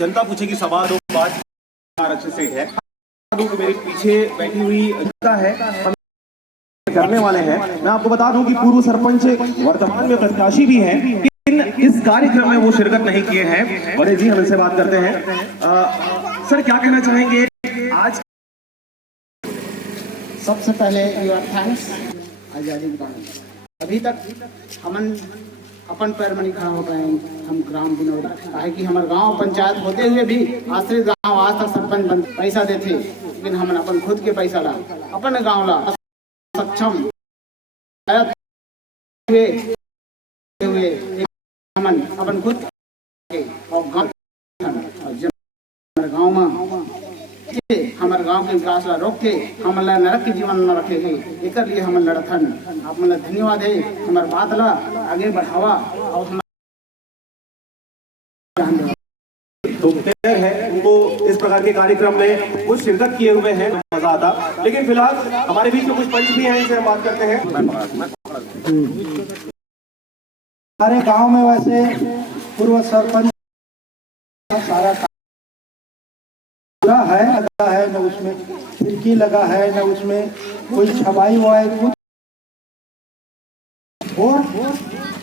जनता पूछेगी सवाल दो बात अच्छे से है। मेरे पीछे बैठी हुई जनता है, करने वाले हैं। मैं आपको बता दूं कि पूर्व सरपंच वर्तमान में प्रत्याशी भी हैं, लेकिन इस कार्यक्रम में वो शिरकत नहीं किए हैं। बड़े जी हम इनसे बात करते हैं। सर क्या कहना चाहेंगे आज? सबसे पहले योर थैंक्स आजादी के अभी तक हमन अपन पैर में नहीं खड़ा हो पाए। हम ग्राम विनोद है कि हमारे गांव पंचायत होते हुए भी आश्रित गांव आज तक सरपंच बन पैसा देते, लेकिन हमन अपन खुद के पैसा ला अपन गांव ला सक्षम हुए हमन अपन खुद के और गाँव में हमारे गांव के विकास ला रोक के हम नरक के जीवन में रखे है। एक लिए हम लड़थन आप मतलब धन्यवाद है। हमारे बात ला आगे बढ़ावा और तो है उनको इस प्रकार के कार्यक्रम में कुछ शिरकत किए हुए हैं, मजा आता। लेकिन फिलहाल हमारे बीच में कुछ पंच भी हैं, इनसे हम बात करते हैं। हमारे गांव में वैसे पूर्व सरपंच सारा पूरा है, लगा है न उसमें खिड़की लगा है न उसमें कोई छबाई वबाई कुछ, और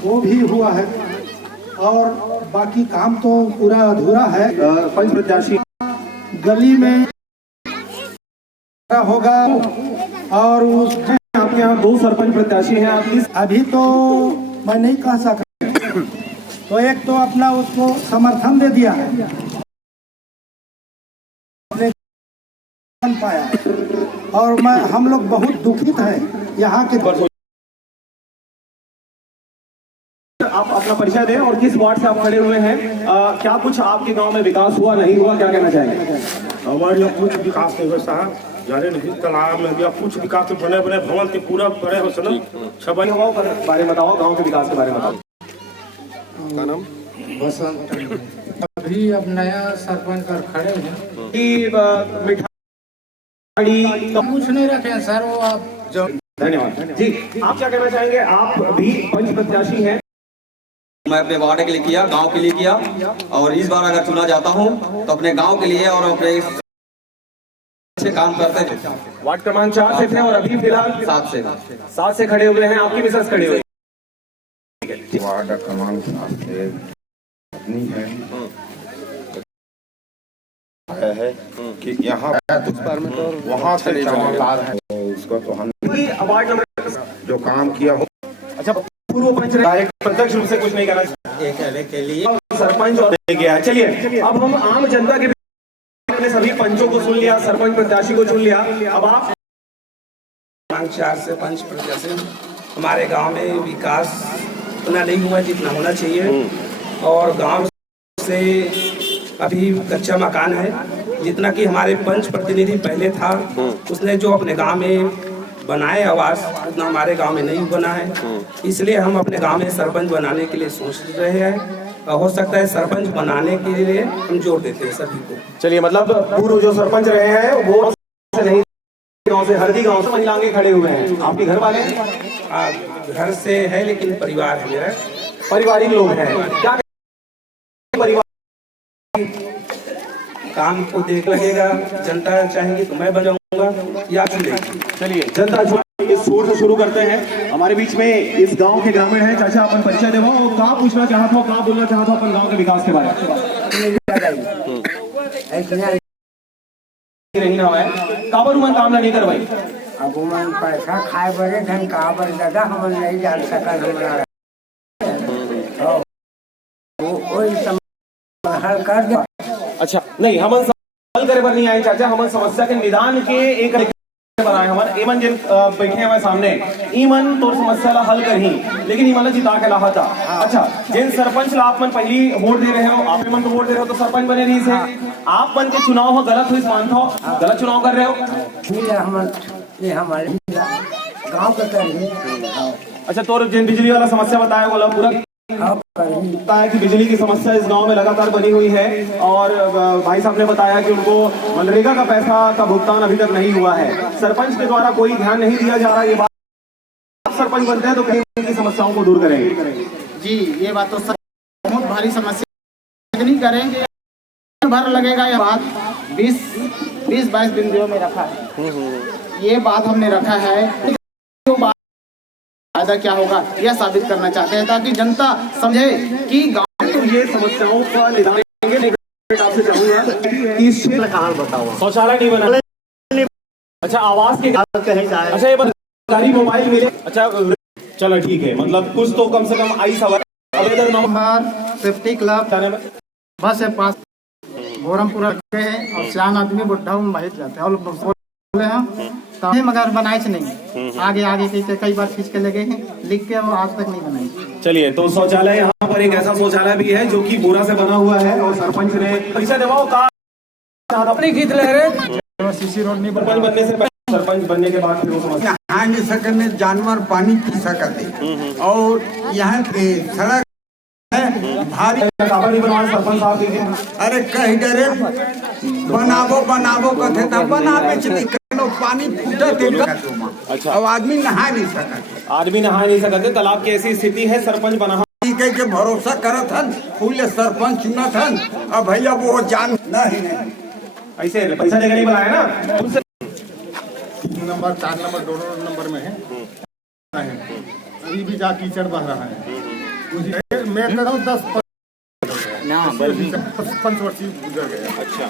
वो भी हुआ है और बाकी काम तो पूरा अधूरा है। पंच प्रत्याशी गली में होगा और उसमें आपके यहाँ दो सरपंच प्रत्याशी हैं। आप किस अभी तो मैं नहीं कह सकता, तो एक तो अपना उसको समर्थन दे दिया है पाया, और मैं हम लोग बहुत दुखित हैं यहाँ के। आप अपना परिचय दें और किस वार्ड से आप खड़े हुए हैं? क्या कुछ आपके गांव में विकास हुआ, नहीं हुआ, क्या कहना चाहेंगे? हमारे यहाँ कुछ विकास नहीं हुआ साहब, जाने नहीं तालाब में गया कुछ विकास, बने बने भवन के पूरा बड़े हो सना छबाई हवाओं के बारे में बताओ, गांव के विकास के बारे में बताओ। का नाम बसंत। अभी अब नया सरपंच पर खड़े हैं कि मिठाई कुछ नहीं रखे सर, वो आप जो धन्यवाद जी। आप क्या कहना चाहेंगे? आप भी पंच प्रत्याशी हैं। मैं अपने वार्ड के लिए किया, गांव के लिए किया, और इस बार अगर चुना जाता हूं तो अपने गांव के लिए और अपने से काम करते थे। वार्ड क्रमांक 4 से थे और अभी फिलहाल 7 से खड़े हुए हैं। आपकी मिसेस खड़ी हुई वार्ड क्रमांक 7 से अपनी है कि यहाँ वहाँ से चमकदार है, उसको तो हम वार्ड नंबर जो काम किया हो। अच्छा, पूर्व पंच प्रत्यक्ष रूप से कुछ नहीं करना के लिए सरपंच और दे गया है। चलिए अब हम आम जनता के अपने सभी पंचों को सुन लिया, सरपंच प्रत्याशी को सुन लिया। अब आप 4 से पंच प्रत्याशी हमारे गांव में विकास उतना नहीं हुआ जितना होना चाहिए, और गांव से अभी कच्चा मकान है। जितना कि हमारे पंच प्रतिनिधि पहले था उसने जो अपने गांव में बनाए आवास, उतना हमारे गांव में नहीं बना है। इसलिए हम अपने गांव में सरपंच बनाने के लिए सोच रहे हैं, हो सकता है सरपंच बनाने के लिए हम जोर देते हैं सभी को। चलिए, मतलब पूर्व जो सरपंच रहे हैं वो नहीं, गांव से हरदी गांव से महिलाएं खड़े हुए हैं। आपके घर वाले घर से है लेकिन परिवार है मेरा, पारिवारिक लोग हैं। क्या परिवार काम को देख लगेगा, जनता चाहेगी तो मैं बनाऊंगा या चुनेगी। चलिए जनता इस शोर से शुरू करते हैं। हमारे बीच में इस गांव के ग्रामीण हैं। चाचा अपन परिचय देवो, कहाँ पूछना चाहता हो, कहाँ बोलना चाहता हो अपन गांव के विकास के बारे में? नहीं ना है काबर मन काम नहीं करवाई। अब मन पैसा खाए बड़े धन कहा पर जगह हम नहीं जान सकल हमारा हल कर दो। अच्छा नहीं, हम हल करे पर नहीं आए चाचा, हम समस्या के निदान के एक बनाए। हमारे एमन जिन बैठे हमारे सामने ईमन तो समस्या ला हल कर ही, लेकिन ईमन जिता के ला था। अच्छा, जिन सरपंच ला आप मन पहली वोट दे रहे हो, आप मन को वोट दे रहे हो तो सरपंच बने रही से आप मन के चुनाव हो गलत हुई मानता हो, गलत चुनाव कर रहे हो। ये हमारे गाँव का कर। अच्छा, तो जिन बिजली वाला समस्या बताया बोला पूरा लगता है कि बिजली की समस्या इस गांव में लगातार बनी हुई है, और भाई साहब ने बताया कि उनको मनरेगा का पैसा का भुगतान अभी तक नहीं हुआ है। सरपंच के द्वारा कोई ध्यान नहीं दिया जा रहा। ये बात आप सरपंच बनते हैं तो कहीं उनकी समस्याओं को दूर करेंगे। जी ये बात तो बहुत भारी समस्या नहीं करेंगे। भर लगेगा। यह बात 20-22 बिंदुओं में रखा है। ये बात हमने रखा है। तो फायदा क्या होगा यह साबित करना चाहते हैं ताकि जनता समझे कि गाँव तो ये समस्याओं का निदान करेंगे। आपसे चाहूंगा कि इस क्षेत्र का हाल बताओ। शौचालय नहीं बना, अच्छा आवास के, अच्छा ये सरकारी मोबाइल मिले, अच्छा चलो ठीक है, मतलब कुछ तो कम से कम आई सवाल आवेदन नंबर सेफ्टी क्लब बस है पास गोरमपुरा के हैं और सियान आदमी बुढ़ा महित जाते हैं और बोले हैं तो मगर बनाए नहीं। आगे कई बार खींच के लगे हैं लिख के वो आज तक नहीं बनाई। चलिए, तो शौचालय यहाँ पर एक ऐसा शौचालय भी है जो कि बोरा से बना हुआ है और सरपंच ने पैसा दबाओ का अपनी खींच ले रहे सीसी रोड नहीं बनने से सरपंच बनने के बाद फिर वो समस्या नहा नहीं सकते, जानवर पानी पी सकते और यहाँ पे सड़क है भारी नहीं बनवाए सरपंच साहब देखिए। अरे कहीं डरे बनाबो कथे तब बनावे चली पानी फूटे। अच्छा, अब आदमी नहा नहीं सकते, आदमी नहा नहीं सकते, तालाब की ऐसी स्थिति है। सरपंच बना के भरोसा करत हन फूले सरपंच चुनत हन। अब भैया वो जान नहीं ऐसे पैसा देकर नहीं बनाया ना। तुमसे नंबर 4 नंबर 2 नंबर में है। अभी भी जा कीचड़ बह रहा है। मैं कह रहा हूँ 10-5 वर्ष गुजर गया। अच्छा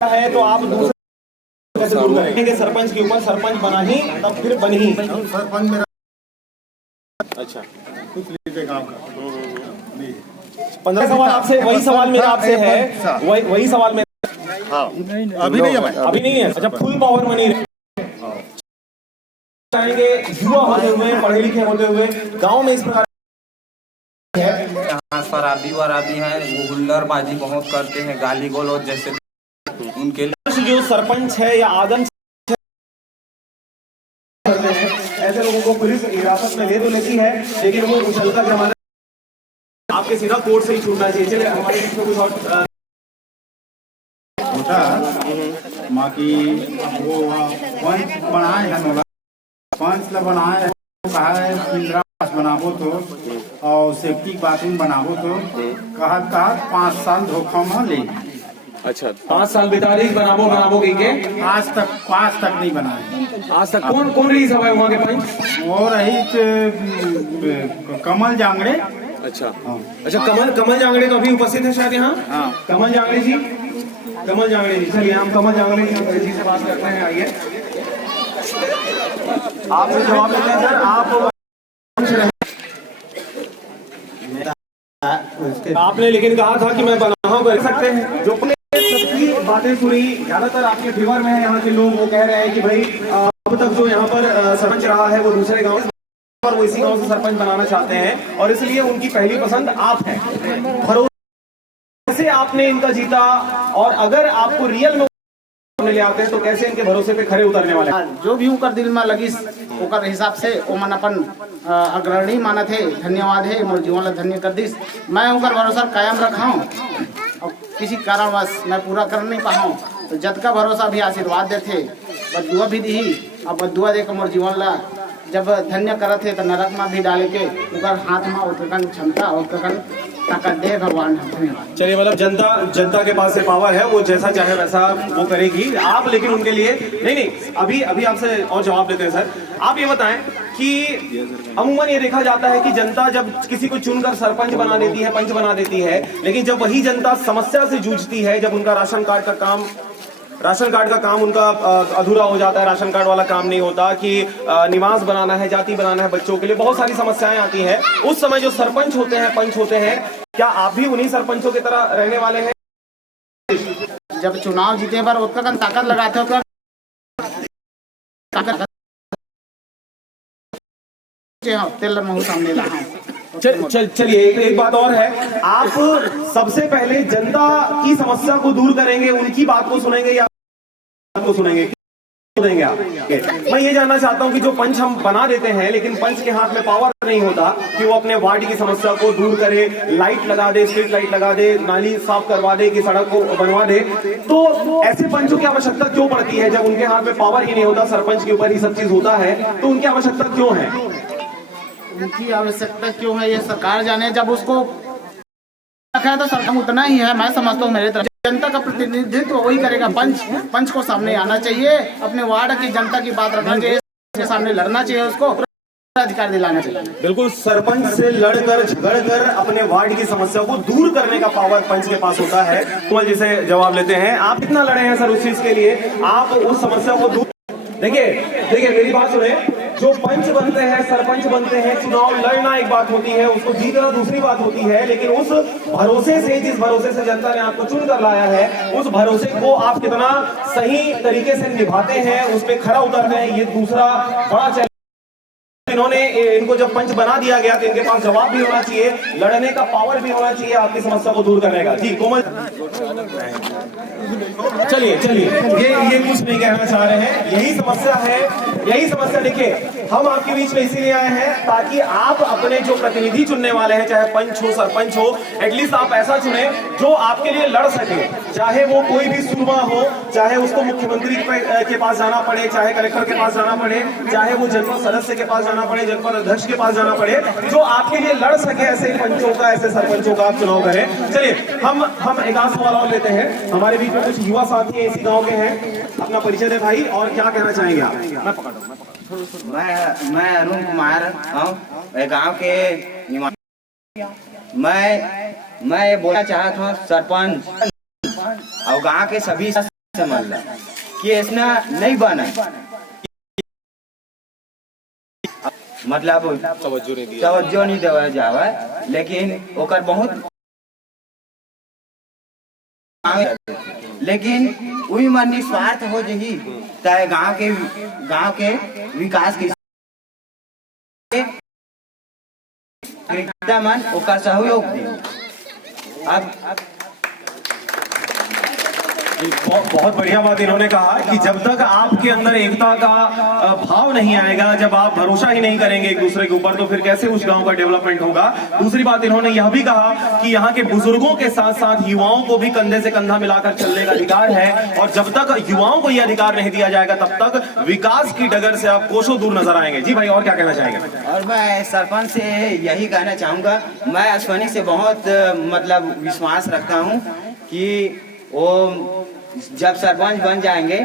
है तो आप दूसरे कैसे दूर करेंगे सरपंच के ऊपर? सरपंच बना ही तब फिर बन ही सरपंच मेरा अच्छा कुछ लीजिए गाँव का 15 सवाल आपसे, वही सवाल मेरा आपसे है, वही सवाल मेरा। हाँ अभी नहीं है, अभी नहीं है। अच्छा, फुल पावर मनी चाहेंगे युवा होते हुए, पढ़े लिखे होते हुए गांव में इस प्रकार यहाँ शराबी वराबी हैं, वो हुल्लड़बाजी बहुत करते हैं, गाली गलौज जैसे उनके लिए जो सरपंच है या आदम ऐसे लोगों को पुलिस हिरासत में ले तो लेती है, लेकिन वो मुसलका जमाना आपके सीधा कोर्ट से ही छूटना चाहिए। चलिए हमारे बीच में कुछ और माँ की वो पंच बनाए हैं, पंच ला बनाए हैं, कहा है इंदिरा आवास बनाबो तो और सेफ्टी बाथरूम बनाबो तो कहा 5 साल धोखा में ले। अच्छा, 5 साल बिता रही बनाबो के आज तक नहीं बनाए। आज तक कौन रही सभा वहाँ के पंच? वो रही कमल जांगड़े। अच्छा अच्छा, कमल जांगड़े तो अभी उपस्थित है शायद यहाँ। हाँ कमल जांगड़े जी, कमल जांगड़े जी, चलिए हम कमल जांगड़े जी से बात करते हैं। आइए आपसे जवाब लेते हैं सर। आपने लेकिन कहा था कि मैं बना कर सकते हैं, जो सबकी बातें सुनी ज्यादातर आपके फेवर में है। यहाँ के लोग वो कह रहे हैं कि भाई अब तक जो यहाँ पर सरपंच रहा है वो दूसरे गाँव पर, वो इसी गाँव से सरपंच बनाना चाहते हैं और इसलिए उनकी पहली पसंद आप हैं। भरोसे आपने इनका जीता और अगर आपको रियल में ले आते हैं तो कैसे इनके भरोसे पे खरे उतरने वाले? जो भी उनका दिल में लगी ओकर हिसाब से वो मन अपन अग्रणी माना थे। धन्यवाद है मोर जीवन ला धन्य कर दिस। मैं उनका भरोसा कायम रखा हूँ और किसी कारणवश मैं पूरा कर नहीं पाऊँ तो जत का भरोसा भी आशीर्वाद देते, बदुआ भी दी और बदुआ दे मोर जीवन ला जब धन्य करत है तो नरक में भी डाले के उनका हाथ में उतरकन क्षमता और ताकत दे भगवान। धन्यवाद। चलिए, मतलब जनता के पास से पावर है, वो जैसा चाहे वैसा वो करेगी। आप लेकिन उनके लिए नहीं अभी आपसे और जवाब देते हैं सर। आप ये बताएं कि अमूमन ये देखा जाता है कि जनता जब किसी को चुनकर सरपंच बना देती है, पंच बना देती है, लेकिन जब वही जनता समस्या से जूझती है, जब उनका राशन कार्ड का काम उनका अधूरा हो जाता है, राशन कार्ड वाला काम नहीं होता कि निवास बनाना है, जाति बनाना है बच्चों के लिए, बहुत सारी समस्याएं आती हैं, उस समय जो सरपंच होते हैं, पंच होते हैं, क्या आप भी उन्हीं सरपंचों की तरह रहने वाले हैं? जब चुनाव जीते पर उतना ताकत लगाते हो सामने ला। चलिए एक बात और है, आप सबसे पहले जनता की समस्या को दूर करेंगे, उनकी बात को सुनेंगे या बात को सुनेंगे देंगे आप? मैं ये जानना चाहता हूँ कि जो पंच हम बना देते हैं लेकिन पंच के हाथ में पावर नहीं होता कि वो अपने वार्ड की समस्या को दूर करे, लाइट लगा दे, स्ट्रीट लाइट लगा दे, नाली साफ करवा दे, कि सड़क को बनवा दे, तो ऐसे पंचों की आवश्यकता क्यों पड़ती है? जब उनके हाथ में पावर ही नहीं होता, सरपंच के ऊपर ही सब चीज होता है, तो उनकी आवश्यकता क्यों है? उनकी आवश्यकता क्यों है ये सरकार जाने। जब उसको रखा है तो सरकार उतना ही है, मैं समझता हूँ मेरे तरफ जनता का प्रतिनिधित्व वही करेगा। पंच को सामने आना चाहिए, अपने वार्ड की जनता की बात रखना चाहिए, उसके सामने लड़ना चाहिए, उसको अधिकार दिलाना चाहिए। बिल्कुल, सरपंच से लड़कर झगड़कर अपने वार्ड की समस्या को दूर करने का पावर पंच के पास होता है। तो जैसे जवाब लेते हैं, आप कितना लड़े हैं सर उस चीज के लिए, आप उस समस्या को दूर। देखिए मेरी बात सुने, जो पंच बनते हैं, सरपंच बनते हैं, चुनाव लड़ना एक बात होती है, उसको जीतना दूसरी बात होती है, लेकिन उस भरोसे से, जिस भरोसे से जनता ने आपको चुन कर लाया है, उस भरोसे को आप कितना सही तरीके से निभाते हैं, उस पर खरा उतरते हैं, ये दूसरा बड़ा चैलेंज। इनको जब पंच बना दिया गया तो इनके पास जवाब भी होना चाहिए, लड़ने का पावर भी होना चाहिए आपकी समस्या को दूर करने का। जी कोमल, चलिए ये कुछ नहीं कहना चाह रहे हैं, यही समस्या है, यही समस्या। देखिए, हम आपके बीच में इसीलिए आए हैं ताकि आप अपने जो प्रतिनिधि चुनने वाले हैं, चाहे पंच हो सरपंच हो, एटलीस्ट आप ऐसा चुने जो आपके लिए लड़ सके, चाहे वो कोई भी सूरमा हो, चाहे उसको मुख्यमंत्री के पास जाना पड़े, चाहे कलेक्टर के पास जाना पड़े, चाहे वो जनपद सदस्य के पास जाना पड़े, जनपद अध्यक्ष के पास जाना पड़े, जो आपके लिए लड़ सके, ऐसे पंचों का, ऐसे सरपंचों का आप चुनाव करें। चलिए हम एक आध सवाल और लेते हैं। हमारे बीच में कुछ युवा साथी इसी गांव के हैं, अपना परिचय दे भाई, और क्या कहना चाहेंगे आप? मैं पकड़। मैं अरुण कुमार हूँ, गांव के निवासी। मैं ये बोलना चाहता हूँ सरपंच और गांव के सभी समझ कि इसना नहीं बना, मतलब तवज्जो नहीं देवा जावा, लेकिन ओकर बहुत, लेकिन वही मन निस्वार्थ हो जही चाहे गांव के विकास के मन ओकर सहयोग दी। अब बहुत बढ़िया बात इन्होंने कहा कि जब तक आपके अंदर एकता का भाव नहीं आएगा, जब आप भरोसा ही नहीं करेंगे एक दूसरे के ऊपर, तो फिर कैसे उस गांव का डेवलपमेंट होगा। दूसरी बात इन्होंने यह भी कहा कि यहाँ के बुजुर्गों के साथ साथ युवाओं को भी कंधे से कंधा मिलाकर चलने का अधिकार है, और जब तक युवाओं को यह अधिकार नहीं दिया जाएगा तब तक विकास की डगर से आप कोसों दूर नजर आएंगे। जी भाई, और क्या कहना चाहेंगे? और मैं सरपंच से यही कहना चाहूंगा, मैं अश्वनी से बहुत मतलब विश्वास रखता हूँ कि वो जब सरपंच बन जाएंगे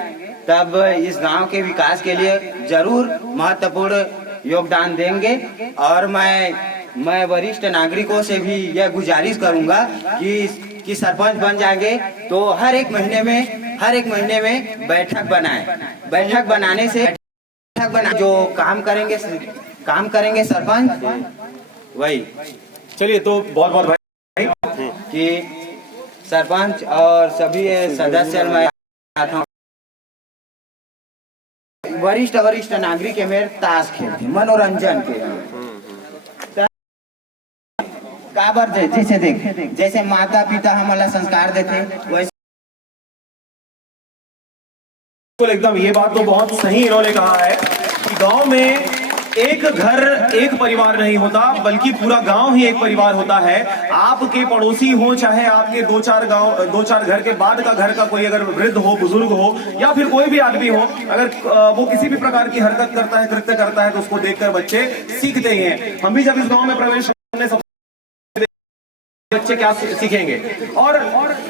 तब इस गांव के विकास के लिए जरूर महत्वपूर्ण योगदान देंगे। और मैं वरिष्ठ नागरिकों से भी यह गुजारिश करूंगा कि सरपंच बन जाएंगे तो हर एक महीने में बैठक बनाएं। बैठक बनाने से जो काम करेंगे सरपंच वही। चलिए, तो बहुत बहुत भाई कि सरपंच और सभी सदस्य वरिष्ठ नागरिक मेरे ताश खेलते मनोरंजन के काबर दे, जैसे देख जैसे माता पिता हमारा संस्कार देते वैसे। एकदम ये बात तो बहुत सही इन्होंने कहा है कि गांव में एक घर एक परिवार नहीं होता, बल्कि पूरा गांव ही एक परिवार होता है। आपके पड़ोसी हो, चाहे आपके दो चार घर के बाद का घर का कोई अगर वृद्ध हो, बुजुर्ग हो, या फिर कोई भी आदमी हो, अगर वो किसी भी प्रकार की हरकत करता है, कृत्य करता है, तो उसको देखकर बच्चे सीखते ही हैं। हम भी जब इस गांव में प्रवेश करने बच्चे क्या सीखेंगे, और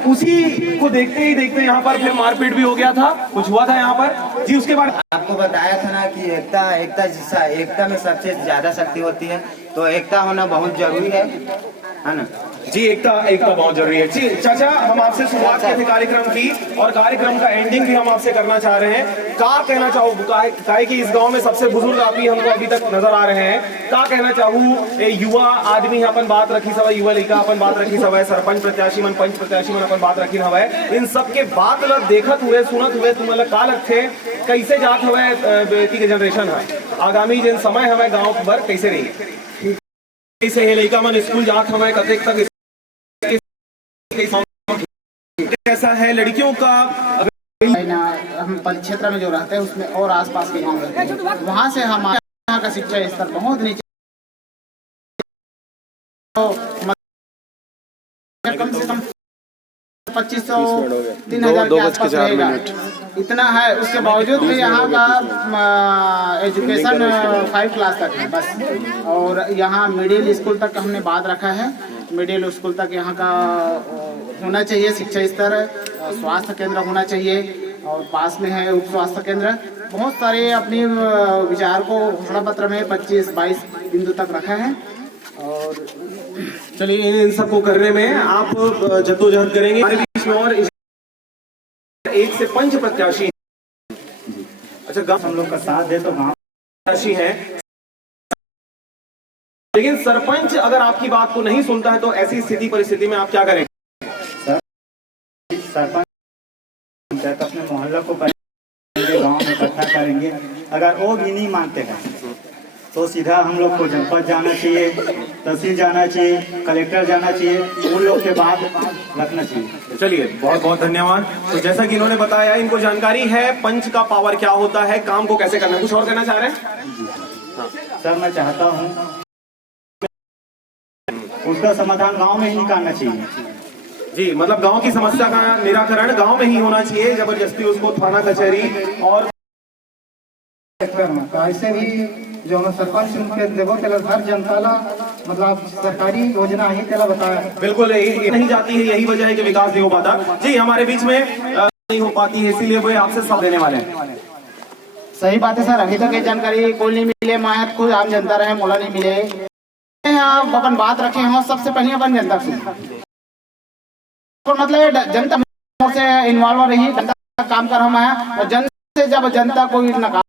उसी को देखते ही देखते यहाँ पर फिर मारपीट भी हो गया था, कुछ हुआ था यहाँ पर। जी, उसके बाद आपको बताया था ना कि एकता में सबसे ज्यादा शक्ति होती है, तो एकता होना बहुत जरूरी है ना। जी, एकता बहुत जरूरी है। जी चाचा, हम आपसे शुरुआत की थी कार्यक्रम की, और कार्यक्रम का एंडिंग भी हम आपसे करना चाह रहे हैं। क्या कहना चाहूँ कि इस गांव में सबसे बुजुर्ग आदमी हमको अभी तक नजर आ रहे हैं, क्या कहना चाहूँ युवा आदमी अपन बात रखी सब, युवा लड़का अपन बात रखी सब, सरपंच प्रत्याशी मन, पंच प्रत्याशी मन अपन बात रखी हवा, इन सबके बात लग देखत हुए सुनत हुए तुम का लगते कैसे जात हवे बेटी के जनरेशन है, आगामी जिन समय हमें गाँव पर कैसे रही, कैसे है लड़का मन स्कूल जात हमें कतेक तक कैसा है लड़कियों का। हम परिक्षेत्र में जो रहते हैं उसमें और आसपास के गांव रहते हैं, वहाँ से हमारे यहाँ का शिक्षा स्तर बहुत नीचे, तो कम से कम 2500 3000 के आसपास रहेगा, इतना है। उसके बावजूद भी यहाँ का एजुकेशन 5 क्लास तक है बस, और यहाँ मिडिल स्कूल तक हमने बात रखा है। मिडिल स्कूल तक यहाँ का होना चाहिए शिक्षा स्तर, स्वास्थ्य केंद्र होना चाहिए, और पास में है उप स्वास्थ्य केंद्र। बहुत सारे अपने विचार को घोषणा पत्र में 25-22 बिंदु तक रखा है। और चलिए इन सबको करने में आप जद्दोजहद करेंगे। हमारे बीच में और 1 से 5 प्रत्याशी, अच्छा गांव हम लोग का साथ दे तो गाँव प्रत्याशी है, लेकिन सरपंच अगर आपकी बात को नहीं सुनता है तो ऐसी स्थिति परिस्थिति में आप क्या करेंगे? सरपंच पंचायत अपने मोहल्ला को गांव में इकट्ठा करेंगे। अगर वो भी नहीं मानते हैं तो सीधा हम लोग को जनपद जाना चाहिए, तहसील जाना चाहिए, कलेक्टर जाना चाहिए, उन लोग के बाद रखना चाहिए। चलिए बहुत बहुत धन्यवाद। तो जैसा कि इन्होंने बताया, इनको जानकारी है पंच का पावर क्या होता है, काम को कैसे करना है। कुछ और कहना चाह रहे हैं? सर मैं चाहता हूँ उसका समाधान गांव में ही निकालना चाहिए। जी, मतलब गांव की समस्या का निराकरण गांव में ही होना चाहिए, जबरदस्ती उसको थाना कचहरी और ऐसे भी जो हम सरपंच के देवो तेला हर जनता मतलब सरकारी योजना ही तेला बताया। बिल्कुल ये नहीं जाती है, यही वजह है कि विकास नहीं हो पाता। जी, हमारे बीच में नहीं हो पाती है, इसीलिए वो आपसे सब देने वाले हैं। सही बात है सर, अभी तक ये जानकारी कोई नहीं मिले, मैं खुद आम जनता रहे, मोला नहीं मिले। आप अपन बात रखे हो सबसे पहले अपन जनता से, तो मतलब जनता से इन्वॉल्व रही, जनता का काम कर रहा है। और जन से जब जनता कोई नकार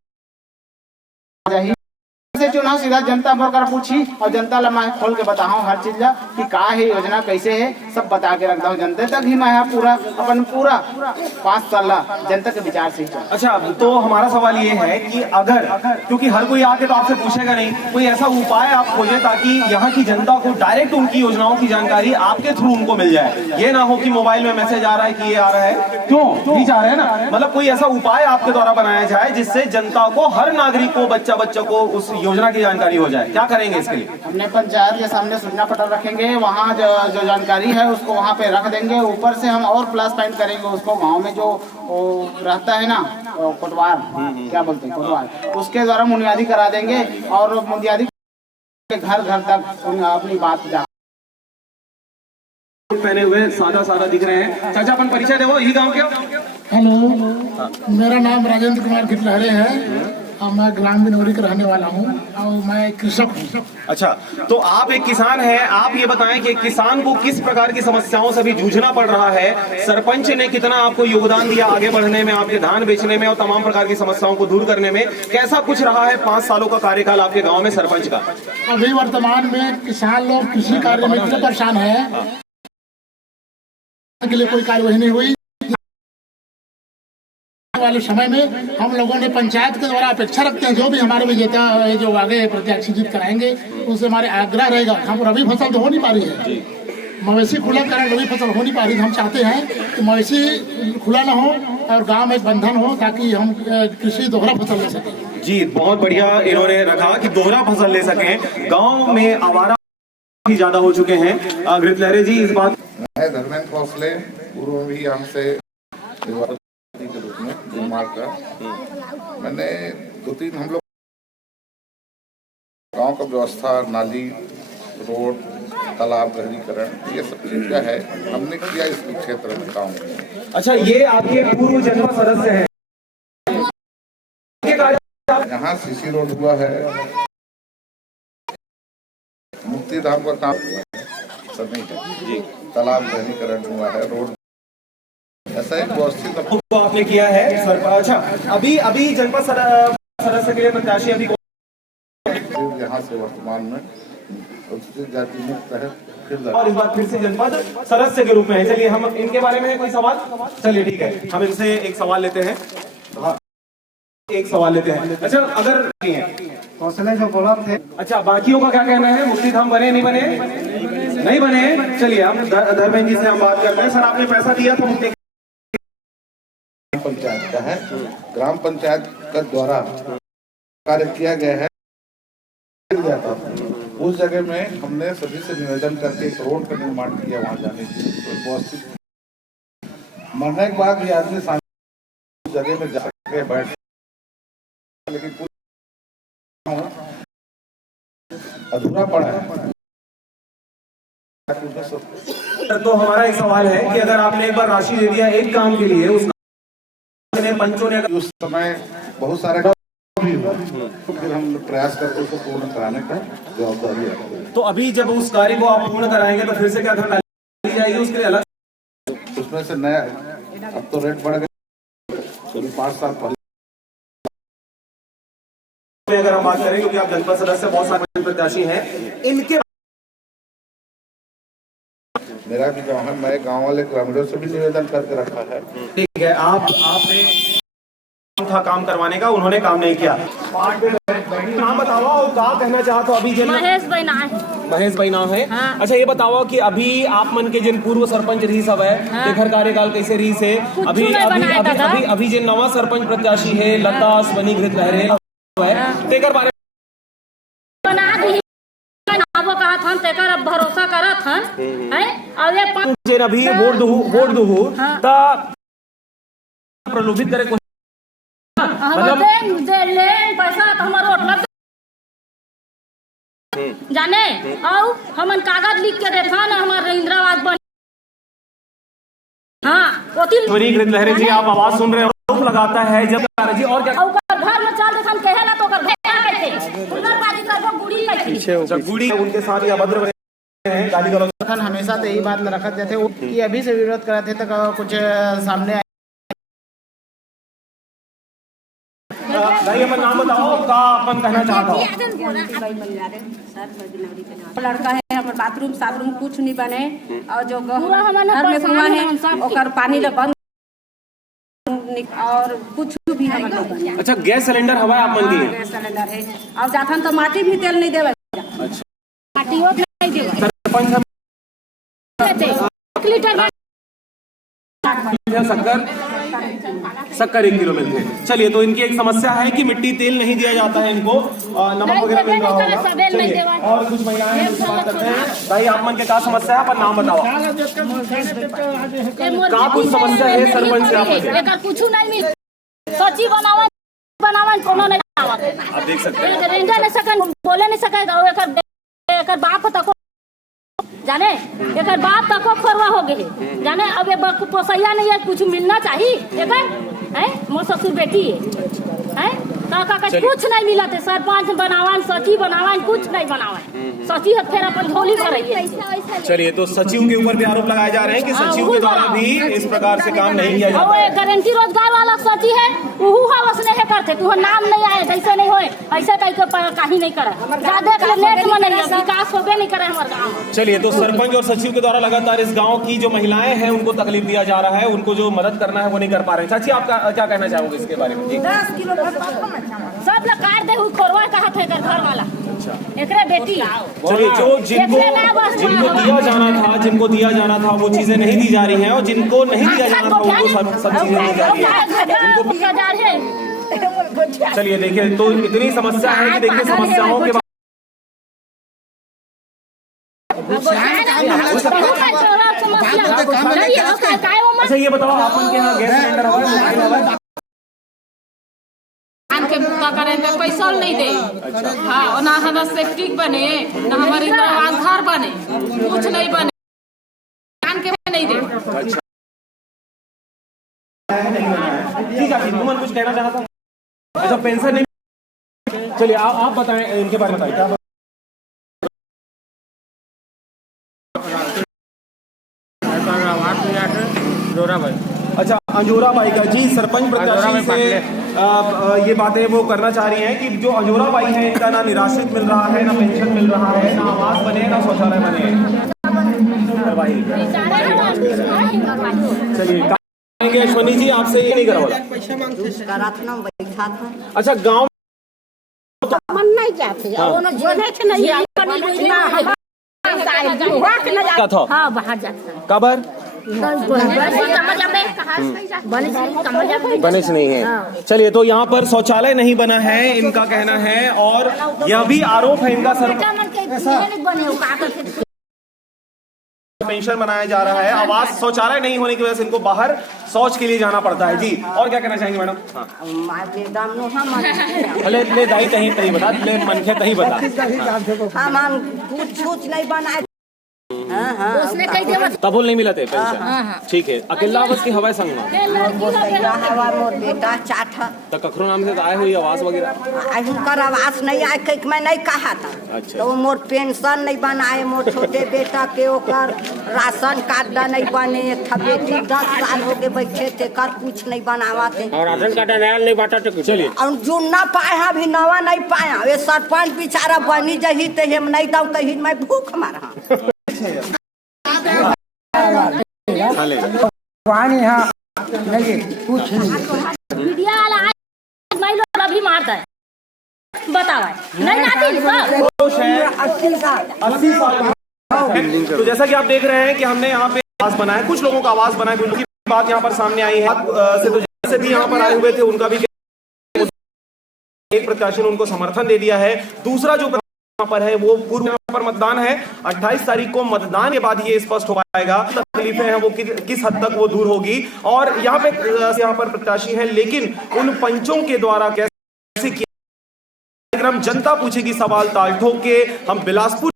से चुनाव सीधा जनता भर पूछी, और जनता ला मैं खोल के बताऊँ हर चीज ला कि का है योजना कैसे है, सब बता के रखता हूँ। जनता तक ही मैं पूरा अपन पूरा 5 साल जनता के विचार से ही चला। अच्छा, तो हमारा सवाल ये है कि अगर, क्योंकि हर कोई आके तो आपसे पूछेगा नहीं, कोई ऐसा उपाय आप खोजें ताकि यहाँ की जनता को डायरेक्ट उनकी योजनाओं की जानकारी आपके थ्रू उनको मिल जाए। ये ना हो कि मोबाइल में मैसेज आ रहा है कि ये आ रहा है, क्यों नहीं जा रहे हैं ना, मतलब कोई ऐसा उपाय आपके द्वारा बनाया जाए जिससे जनता को, हर नागरिक को, बच्चा को उस योजना की जानकारी हो जाए। क्या करेंगे इसके लिए? हमने पंचायत के सामने सूचना पटल रखेंगे, वहाँ जो जानकारी है उसको वहाँ पे रख देंगे। ऊपर से हम और प्लस पॉइंट करेंगे उसको, गांव में जो रहता है ना कोटवार, क्या बोलते हैं कोटवार, उसके द्वारा बुनियादी करा देंगे, और बुनियादी घर घर तक अपनी बात जा। पहने हुए सादा दिख रहे हैं। चाचा अपन परिचय दो, यही गाँव के? हेलो, मेरा नाम राजेंद्र कुमार गिटलहरे है और मैं ग्राम बिनौरी का रहने वाला हूँ और मैं कृषक हूँ। अच्छा, तो आप एक किसान हैं, आप ये बताएं कि किसान को किस प्रकार की समस्याओं से भी जूझना पड़ रहा है, सरपंच ने कितना आपको योगदान दिया आगे बढ़ने में, आपके धान बेचने में और तमाम प्रकार की समस्याओं को दूर करने में, कैसा कुछ रहा है 5 सालों का कार्यकाल आपके गाँव में सरपंच का? अभी वर्तमान में किसान लोग कृषि कार्य में इतने परेशान है के लिए कोई कार्यवाही नहीं हुई। वाले समय में हम लोगों ने पंचायत के द्वारा अपेक्षा रखते हैं, जो भी हमारे विजेता जो आगे प्रत्याशी जीत कराएंगे उनसे हमारे आग्रह रहेगा। हम रबी फसल तो हो नहीं पा रही है, मवेशी खुला कारण रबी फसल हो नहीं पा रही। हम चाहते हैं कि मवेशी खुला ना हो और गांव में एक बंधन हो ताकि हम कृषि दोहरा फसल ले सकें। जी, बहुत बढ़िया इन्होंने रखा कि दोहरा फसल ले सकें। गाँव में आवारा भी ज्यादा हो चुके हैं। गिटलहरे जी, इस बात मैं धर्मेंद्र भोसले पूर्व भी हमसे के रूप में निर्माण का मैंने 2-3 हम लोग गांव का व्यवस्था, नाली, रोड, तालाब, गहरीकरण, ये सब चीज का है, हमने किया इस क्षेत्र में काम। अच्छा, ये आपके पूर्व जनपद सदस्य हैं? यहाँ सीसी रोड हुआ है, मुक्ति धाम का काम हुआ है, सब नहीं है, तालाब गहरीकरण हुआ है, रोड ऐसा एक व्यवस्थित तो आपने किया है सर। अच्छा, अभी जनपद सदस्य के लिए प्रत्याशी अभी यहाँ से वर्तमान में अनुसूचित जाति मुक्त है, और इस बार फिर से जनपद सदस्य के रूप में है। चलिए हम इनके बारे में कोई सवाल, चलिए ठीक है, हम इनसे एक सवाल लेते हैं। एक सवाल लेते हैं। अच्छा, अगर हौसले जो बोला थे, अच्छा, बाकियों का क्या कहना है? मुक्ति धाम बने नहीं बने? नहीं बने। चलिए हम धर्मेंद्र जी से हम बात करते हैं। सर, आपने पैसा दिया था मुक्ति पंचायत का है, ग्राम पंचायत का द्वारा कार्य किया गया है। उस जगह में हमने सभी से निवेदन करके एक रोड का निर्माण किया, वहाँ जाने की व्यवस्थित मरने के बाद भी आदमी शांति जगह में जा सके बैठ, लेकिन अधूरा पड़ा है। तो हमारा एक सवाल है कि अगर आपने एक बार राशि दे दिया एक काम के लिए, उस पंचों ने उस समय बहुत सारे भी हुआ, तो फिर हम प्रयास करते उसको पूर्ण कराने का जवाबदारी है। तो अभी जब उस कार्य को आप पूर्ण कराएंगे तो फिर से क्या धन डाली जाएगी उसके लिए अलग? उसमें से नया, अब तो रेट बढ़ गए, 5 साल पहले अगर हम बात करें, क्योंकि आप जनपद सदस्य बहुत सारे प्रत्याशी हैं, इनके मेरा भी गाँव है, मैं गाँव वाले ग्रामीणों से भी निवेदन करके रखा है। ठीक है, आपने था काम करवाने का, उन्होंने काम नहीं किया। नाम बताओ और क्या कहना चाहते हो? अभी महेश भाई नाम है। हाँ। अच्छा ये बताओ कि अभी आप मन के जिन पूर्व सरपंच रही सब है, हाँ। घर कार्यकाल कैसे रही से अभी अभी अभी जिन नवा सरपंच प्रत्याशी है लता स्वनी घृत लहरे है, तेकर बारे तेकर अब भरोसा करत हन है, और ये अभी वोट दहू ता प्रलोभित करे मतलब ले पैसा तो हमारा उपलब्ध जाने, और हमन कागज लिख के देता ना हमारा इंदिरा आवास बन। हाँ स्वनी घृत लहरे जी, आप आवाज सुन रहे हो, आरोप लगाता है जब जी और क्या घर में चल देखान कहेला तो कर बाजी करबो गुड़ी कैसे गुड़ी उनके साथ या भद्र बने हैं गाली गलौज। हमेशा तो यही बात न रखत जाते कि अभी से विरोध करते थे तो कुछ सामने भाई अपन नाम बताओ का अपन कहना चाहता हूँ। लड़का है हमारे बाथरूम साथरूम कुछ नहीं बने, और जो घर में कुआं है ओकर पानी ले बंद और कुछ भी नहीं बने। अच्छा गैस सिलेंडर हवा आप मन की? गैस सिलेंडर है, और जाथन तो माटी भी तेल नहीं देवे। अच्छा माटी वो नहीं देवे। सरपंच शक्कर 1 किलो मिलते हैं। चलिए, तो इनकी एक समस्या है कि मिट्टी तेल नहीं दिया जाता है इनको, नमक वगैरह मिल रहा होगा। चलिए और कुछ महिलाएं हैं बात करते हैं। भाई आप मन के क्या समस्या है, अपन नाम बताओ। क्या कुछ समस्या है सरपंच से आप? कुछ नहीं मिल सची बनावा कोनो नहीं बनावा। आप देख सकते हैं नहीं सकन बोले नहीं सके, एकर बाप तक जाने, एकर बाप तक खोरवा हो गए जाने। अब ये पोसैया नहीं है, कुछ मिलना चाहिए एकर है। मोर ससुर बेटी है का कुछ नहीं मिला थे। सरपंच बनावन, सची बनावन, कुछ नहीं बनावन। सची फिर अपन झोली पर रही है। चलिए, तो सचिव के ऊपर भी आरोप लगाए जा रहे हैं कि सचिव के द्वारा भी इस प्रकार से काम नहीं किया जाता है। गारंटी रोजगार वाला सची है, उहू हवस नहीं करते, तू नाम नहीं आए, ऐसे नहीं होए, ऐसे कहीं नहीं करे। ज्यादा नेट में नहीं विकास होबे नहीं करे हमारे गाँव। चलिए, तो सरपंच और सचिव के द्वारा लगातार इस गांव की जो महिलाएं हैं उनको तकलीफ दिया जा रहा है, उनको जो मदद करना है वो नहीं कर पा रहे हैं। चाची आप क्या कहना चाहोगे इसके बारे में? जी 10 किलो सब लोग काट दे, खोरवा कहा थे घर वाला एकरे बेटी। चलिए, जो जिनको दिया जाना था वो चीजें नहीं दी जा रही हैं, और जिनको नहीं दिया जाना था उनको सब चीजें दी जा रही है। चलिए देखिए, तो इतनी समस्या है कि देखिए समस्याओं के अच्छा ये बताओ, अपन के यहाँ गैस सिलेंडर है? के मुक्ता करें तो पैसा नहीं दे। अच्छा। हाँ, और ना हमारा सेफ्टी बने, ना हमारे आधार बने, कुछ नहीं बने, कान के नहीं दे। अच्छा ठीक है, तुम कुछ कहना चाहता हूँ? अच्छा पेंशन नहीं, चलिए आप बताएं इनके बारे में बताइए। अच्छा अंजोरा बाई का जी, सरपंच प्रत्याशी से ये बातें वो करना चाह रही हैं कि जो अंजोरा बाई है इनका ना निराश्रित मिल रहा है, ना पेंशन मिल रहा है, ना आवास बने, ना शौचालय बने। चलिए अश्वनी जी, आपसे ये नहीं करवाला। अच्छा गाँव मन नहीं जाते, हाँ बाहर जाता कबर बनिश नहीं है। चलिए, तो यहाँ पर शौचालय नहीं बना है इनका कहना है, और यह भी आरोप है इनका पेंशन बनाया जा रहा है, आवास शौचालय नहीं होने की वजह से इनको बाहर शौच के लिए जाना पड़ता है। जी और क्या कहना चाहेंगे मैडम? भले ले दाई तही तही बता, ले मन के तही बता। हम कुछ नहीं बनाए उसने कही दिया तब नहीं मिला थे पेंशन, ठीक है। अकेला आवास की हवा संग हवा मोर बेटा चाट तो कखरो नाम से आए हुई आवास वगैरह हुनकर आवास नहीं आए कहीं मैं नहीं कहा था। अच्छा। तो मोर पेंशन नहीं बनाए, मोर छोटे बेटा के ओकर राशन कार्ड नहीं बने, एक बेटी 10 साल हो गए बैठे थे कर कुछ नहीं बनावा थे और राशन कार्ड नया नहीं बांटा तो चलिए और जो ना पाया अभी नवा नहीं पाया, वे सरपंच बेचारा बनी जही तो हम नहीं दऊ कहीं मैं भूख मारा पानी हाँ नहीं कुछ नहीं। मीडिया वाला मैं लोग अभी मारता है, बताओ नहीं आती सब 80 साल। तो जैसा कि आप देख रहे हैं कि हमने यहाँ पे आवास बनाया, कुछ लोगों का आवास बनाया, कुछ लोगों की बात यहाँ पर सामने आई है। तो जैसे भी यहाँ पर आए हुए थे उनका भी एक प्रत्याशी ने उनको समर्थन दे दिया है, दूसरा जो यहाँ पर है वो पूर्व यहाँ पर मतदान है। 28 तारीख को मतदान के बाद ये स्पष्ट हो पाएगा तकलीफें हैं वो किस हद तक वो दूर होगी। और यहाँ पर प्रत्याशी हैं, लेकिन उन पंचों के द्वारा कैसे किया जनता पूछेगी सवाल ताल ठोक के। हम बिलासपुर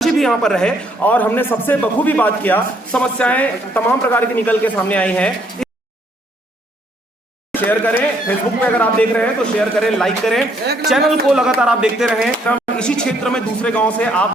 भी यहाँ पर रहे और हमने सबसे बखूबी बात किया, समस्याएं तमाम प्रकार की निकल के सामने आई हैं। शेयर करें, फेसबुक पे अगर आप देख रहे हैं तो शेयर करें, लाइक करें, चैनल को लगातार आप देखते रहें। हम इसी क्षेत्र में दूसरे गांव से आप